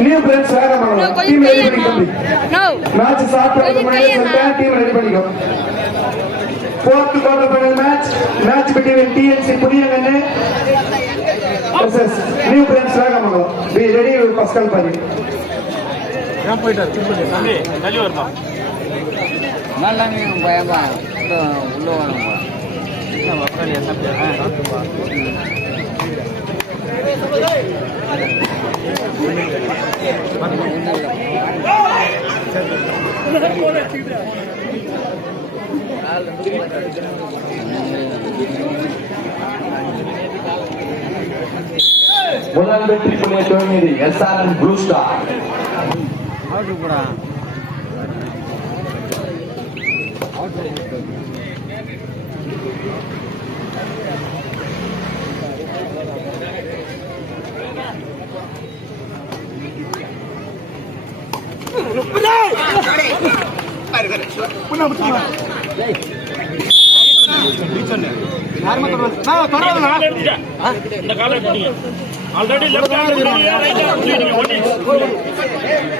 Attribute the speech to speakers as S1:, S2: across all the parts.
S1: New players வேற
S2: No,
S1: பண்ணலாம் team ready. பண்ணிக்கோ. மேட்ச் ஸ்டார்ட் பண்ணதுக்கு முன்னாடி. சொல்லிட்டேன் டீம் ரெடி பண்ணிக்கோ. Fourth quarter final match match between TNC புதியங்கன்னு yes new players வேற பண்ணலாம் பி ரெடி பஸ்கல் பாரி
S3: நல்லா மீன் பயமா? உள்ள வரணும்.
S4: முதல் வெற்றி புள்ளியை துவங்கியது எஸ்ஆர்என் ப்ளூ ஸ்டார்
S3: அவுட்டு போடா
S5: already left hand right hand ஓடி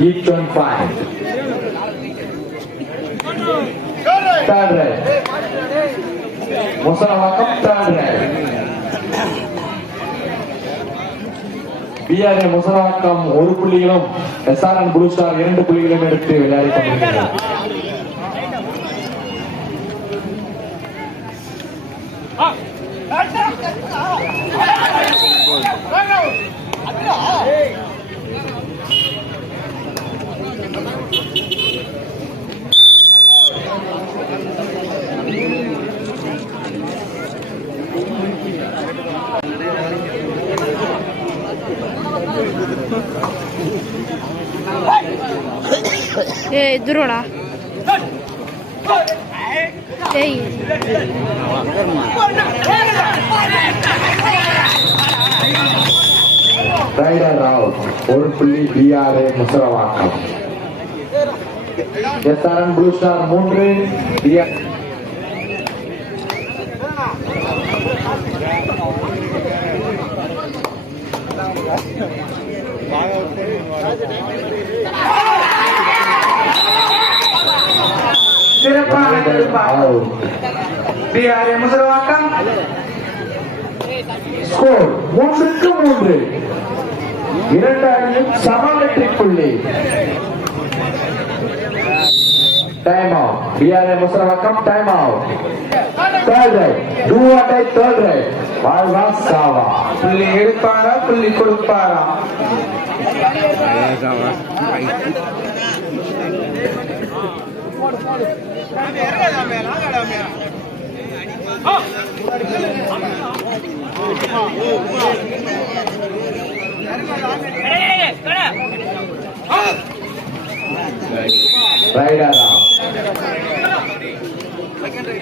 S4: each one five. Third right. Musalavakkam third right. PRA முசராக்கம் ஒரு புள்ளிகளும் எஸ்ஆர்என் ப்ளூ ஸ்டார் இரண்டு புள்ளிகளும் எடுத்து விளையாடி கொண்டிருக்கிறார்
S2: ஏய் துருவடா ஏய்.
S4: ரைடர் ராவ் ஒரு புள்ளி PRA Musaravakkam SRN blue star மூன்று பிஆர்
S1: சிறப்பான எதிர்பார்ப்பு சிறப்பான முசலவாக்கம்
S4: ஸ்கோர் மூன்றுக்கு மூன்று இரண்டு அணியும் சம வெற்றி புள்ளி time out PRA Musalavakkam time third raid do at third raid வாழ்வா சாவா.
S1: புள்ளி எடுப்பாரா புள்ளி கொடுப்பாரா?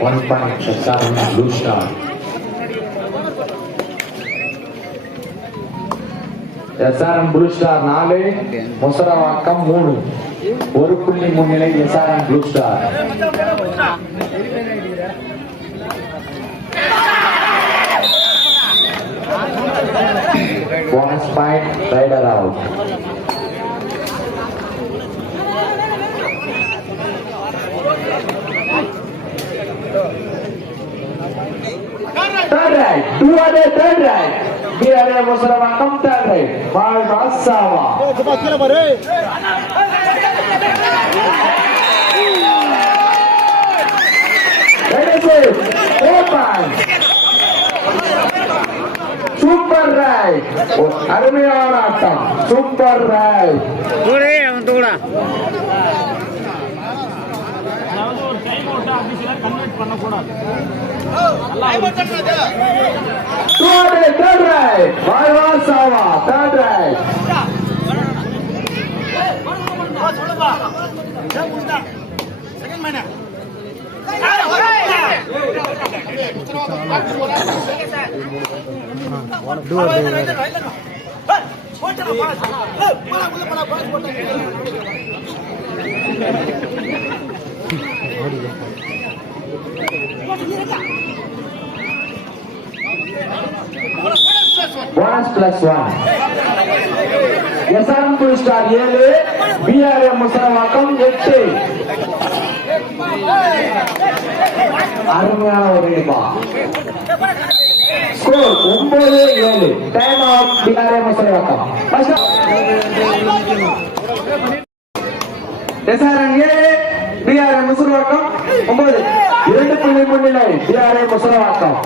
S4: One blue star SRM blue star நாலு முசரவாக்கம் மூணு. ஒரு புள்ளி முன்னிலை SRM blue star bonus point raider out Third right, two other third right. வீரர்கள் முசலமா கம்தார்கள் வாழ்வா சாவா சூப்பர் ராய் அருமையான ஆட்டம் சூப்பர் ராய்
S3: தூடே அவன் தூடா
S5: டைம் அவுட் அப்படி சில கன்வெர்ட் பண்ணக்கூடாது
S4: தேர்ட் ரைட் வாழ்வா சாவா third raid Bonus plus one. SRM bull star ஏழு பிஆர்எம் முசலவாக்கம் எட்டு அருமையான ஒரு இயக்கம் ஸ்கோர் ஒன்பது ஏழு time off BRM Musalavakkam SRM ஏழு பிஆர்எம் முசலவாக்கம் ஒன்பது. இரண்டு புள்ளி முன்னிலை BRM Musalavakkam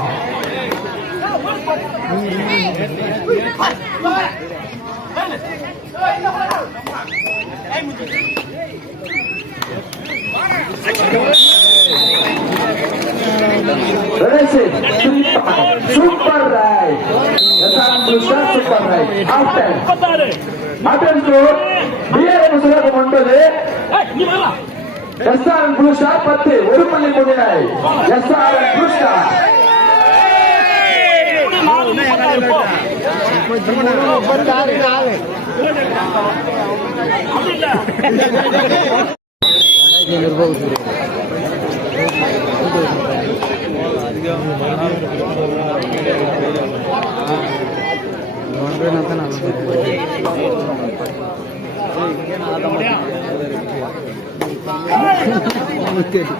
S4: super raid super raid attend
S5: முப்பத்தாறு
S4: ஆஃப்டர் ஸ்கோர் பிஆர்எம் ஒன்பது.
S5: ஏய், நீ வரலாம்
S4: எஸ்ஆர்எம் பத்து ஒரு புள்ளி முன்னிலை எஸ்ஆர்எம் ப்ளூ ஸ்டார்
S5: அப்படி இல்ல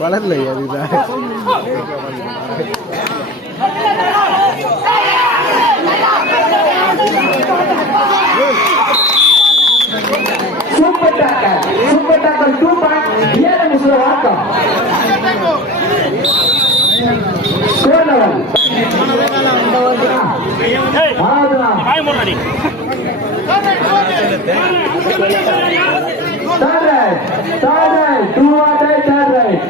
S6: வளரல அதுதான்
S4: super tackle super tackle two point ஏழு முசுல வாக்கம் ஸ்கோர் லெவல்
S5: ஏய்,
S4: ஆதுனா
S5: வாய மூடுடா நீ.
S4: Third raid third raid do or raid third raid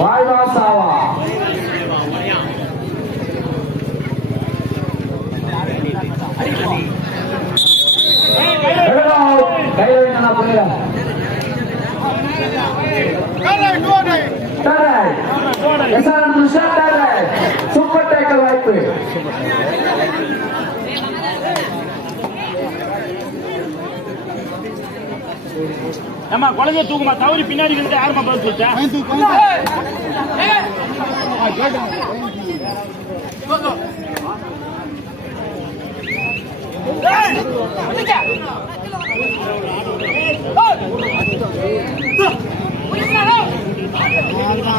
S4: வாழ்வா சாவா கையில் என்ன புரியல எஸ்ஆர்எம் சூப்பர் டேக்கல் வாய்ப்பு
S5: ஏம்மா, குழந்தைய தூக்குமா தவறி பின்னாடி இருந்து யாருமா பதில் சொல்லிட்டா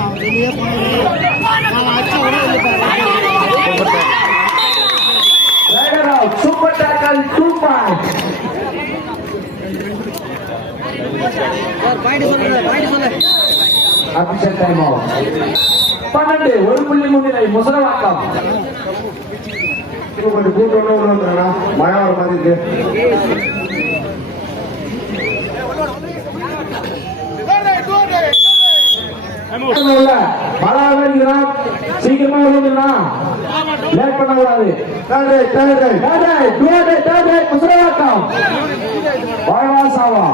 S4: Ridder out, super tackle, two points. Official time out. பன்னெண்டு ஒரு புள்ளி முன்னிலை முசலவாக்கம்
S1: கொஞ்சம் கூட்டம் மழை வர மாதிரி இருக்கு
S4: இல்ல, மழை வருகிறான் சீக்கிரமா வந்துடலாம் லேட் பண்ண கூடாது
S1: third raid third raid
S4: Third right, two right, third right, Musalavakkam வாழ்வா சாவா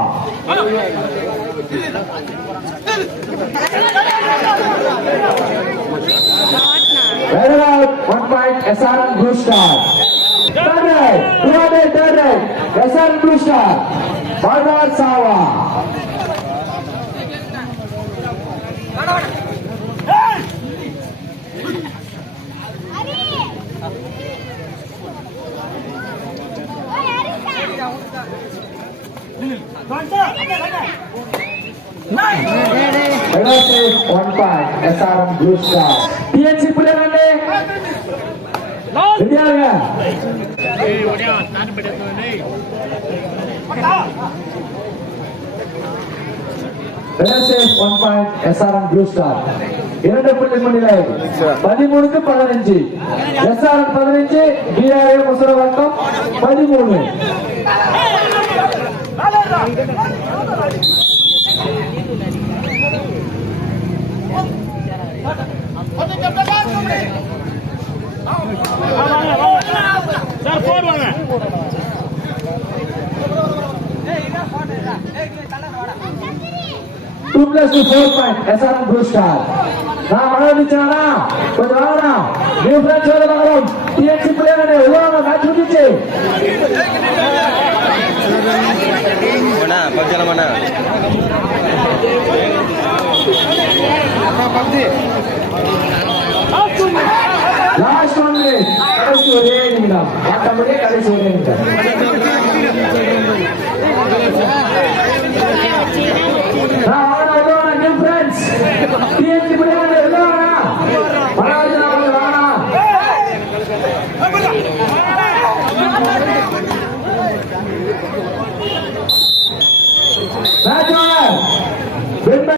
S4: Ridder out, one point, SRM Blue Star. Third right, two right, third right, SRM Blue Star. வாழ்வா சாவா Ridder safe, one point, SRM Blue Star. TNC புள்ளியாரே ரெடியாருங்க one point point blue star இரண்டு புள்ளி முன்னிலை பதிமூணுக்கு பதினஞ்சு. SRM பதினஞ்சு டிஆர்ஏ முசரவாக்கம் பதிமூணு. Two plus two four point SRM blue star நான் மழை வந்துச்சுனா கொஞ்சம் வாங்கண்ணா நியூ ஃப்ரெண்ட்ஸ் வேலை பார்க்குறோம் டிஎன்சி பிள்ளைங்க உருவாங்க மேட்ச் முடிஞ்சிச்சு
S6: மண்ணா பக்கத்தில் மண்ணா
S4: லாஸ்ட் ஒன் கடைசி ஒரே நிமிடம்